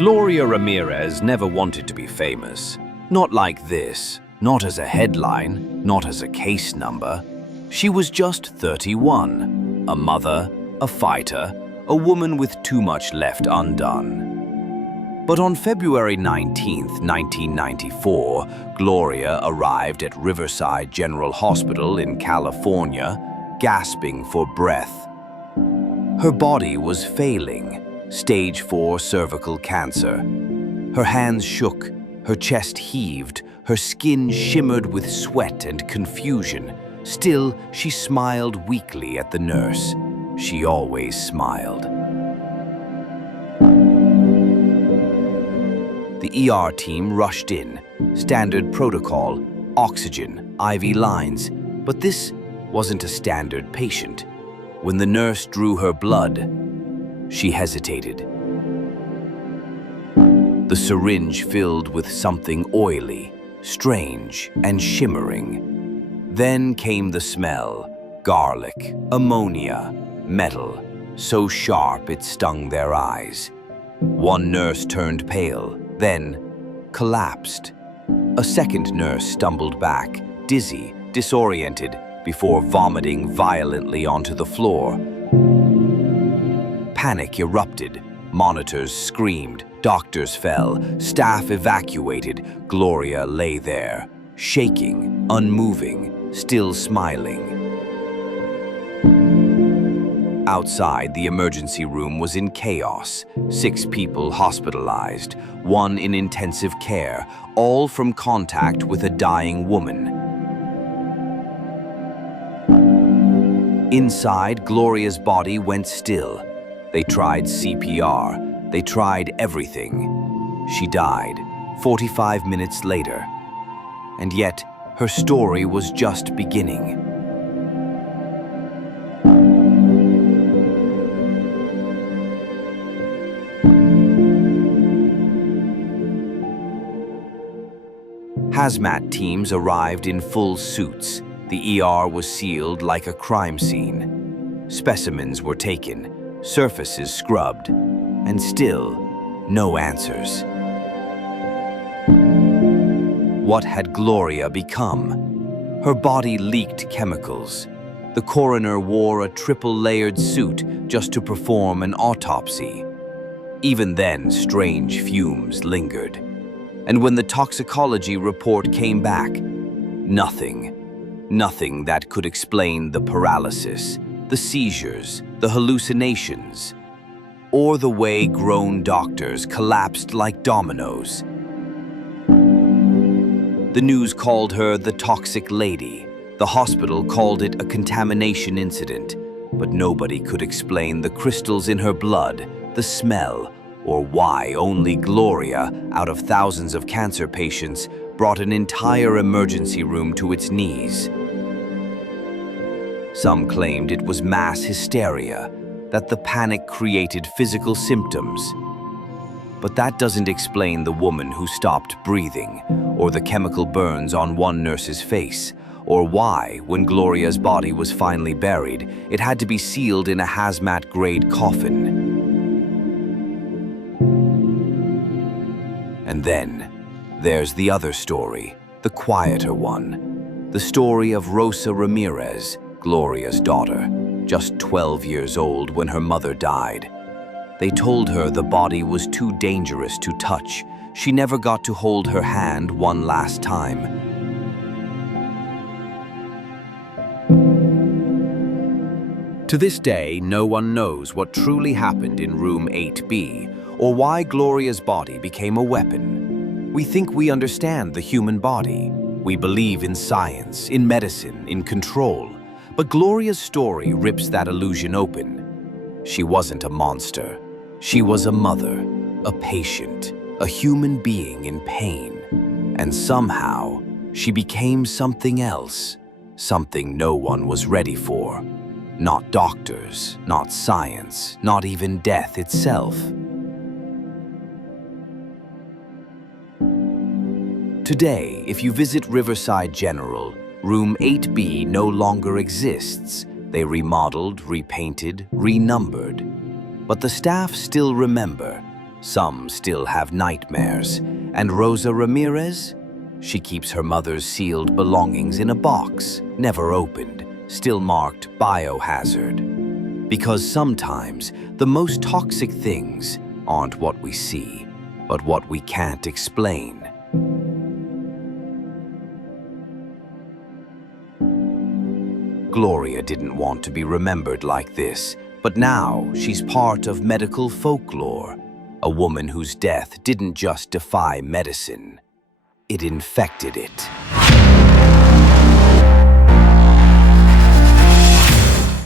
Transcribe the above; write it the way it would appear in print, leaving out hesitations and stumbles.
Gloria Ramirez never wanted to be famous. Not like this, not as a headline, not as a case number. She was just 31, a mother, a fighter, a woman with too much left undone. But on February 19, 1994, Gloria arrived at Riverside General Hospital in California, gasping for breath. Her body was failing, stage 4 cervical cancer. Her hands shook, her chest heaved, her skin shimmered with sweat and confusion. Still, she smiled weakly at the nurse. She always smiled. The ER team rushed in. Standard protocol, oxygen, IV lines. But this wasn't a standard patient. When the nurse drew her blood, she hesitated. The syringe filled with something oily, strange, and shimmering. Then came the smell: garlic, ammonia, metal, so sharp it stung their eyes. One nurse turned pale, then collapsed. A second nurse stumbled back, dizzy, disoriented, before vomiting violently onto the floor. Panic erupted. Monitors screamed, doctors fell, staff evacuated. Gloria lay there, shaking, unmoving, still smiling. Outside, the emergency room was in chaos. 6 people hospitalized, 1 in intensive care, all from contact with a dying woman. Inside, Gloria's body went still. They tried CPR. They tried everything. She died 45 minutes later. And yet, her story was just beginning. Hazmat teams arrived in full suits. The ER was sealed like a crime scene. Specimens were taken, surfaces scrubbed, and still, no answers. What had Gloria become? Her body leaked chemicals. The coroner wore a triple-layered suit just to perform an autopsy. Even then, strange fumes lingered. And when the toxicology report came back, nothing. Nothing that could explain the paralysis, the seizures, the hallucinations, or the way grown doctors collapsed like dominoes. The news called her the toxic lady. The hospital called it a contamination incident, but nobody could explain the crystals in her blood, the smell, or why only Gloria, out of thousands of cancer patients, brought an entire emergency room to its knees. Some claimed it was mass hysteria, that the panic created physical symptoms. But that doesn't explain the woman who stopped breathing, or the chemical burns on one nurse's face, or why, when Gloria's body was finally buried, it had to be sealed in a hazmat-grade coffin. And then, there's the other story, the quieter one. The story of Rosa Ramirez, Gloria's daughter, just 12 years old when her mother died. They told her the body was too dangerous to touch. She never got to hold her hand one last time. To this day, no one knows what truly happened in room 8B, or why Gloria's body became a weapon. We think we understand the human body. We believe in science, in medicine, in control. But Gloria's story rips that illusion open. She wasn't a monster. She was a mother, a patient, a human being in pain. And somehow, she became something else, something no one was ready for. Not doctors, not science, not even death itself. Today, if you visit Riverside General, Room 8B no longer exists. They remodeled, repainted, renumbered. But the staff still remember. Some still have nightmares. And Rosa Ramirez? She keeps her mother's sealed belongings in a box, never opened, still marked biohazard. Because sometimes the most toxic things aren't what we see, but what we can't explain. Gloria didn't want to be remembered like this, but now she's part of medical folklore. A woman whose death didn't just defy medicine, it infected it.